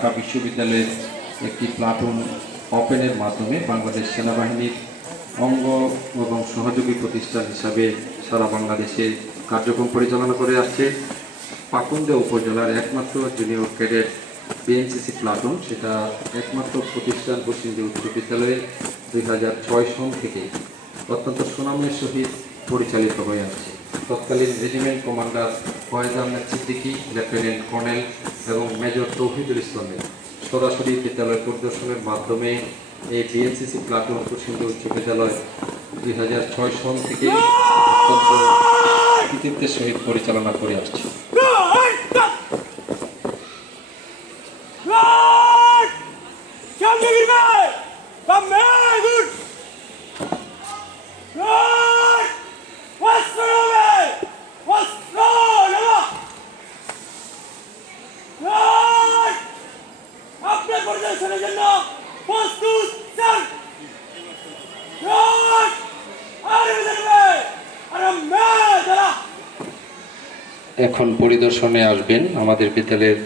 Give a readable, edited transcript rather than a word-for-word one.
ঢাকা বিশ্ববিদ্যালয়ের একটি প্লাটুন ওপেনের মাধ্যমে বাংলাদেশ সেনাবাহিনীর অঙ্গ এবং সহযোগী প্রতিষ্ঠান হিসাবে সারা বাংলাদেশে কার্যক্রম পরিচালনা করে আসছে। পাকুন্দিয়া উপজেলার একমাত্র জুনিয়র ক্যাডেট বিএনসিসি প্লাটুন, সেটা একমাত্র প্রতিষ্ঠান বসিন্দি উচ্চ বিদ্যালয়ে 2006 সন থেকে অত্যন্ত সুনামের সহিত পরিচালিত হয়ে আসছে। তৎকালীন regiment commander Foyez Ahmed Siddiqui, lieutenant colonel এবং মেজর তৌহিদুল ইসলামের সরাসরি বিদ্যালয় পরিদর্শনের মাধ্যমে এই বিএনসিসি প্লাটুন বসিন্দি উচ্চ বিদ্যালয় 2006 সন থেকে অত্যন্ত কৃতিত্বের সহিত পরিচালনা করে আসছে। এখন পরিদর্শনে আসবেন আমাদের বিদ্যালয়ের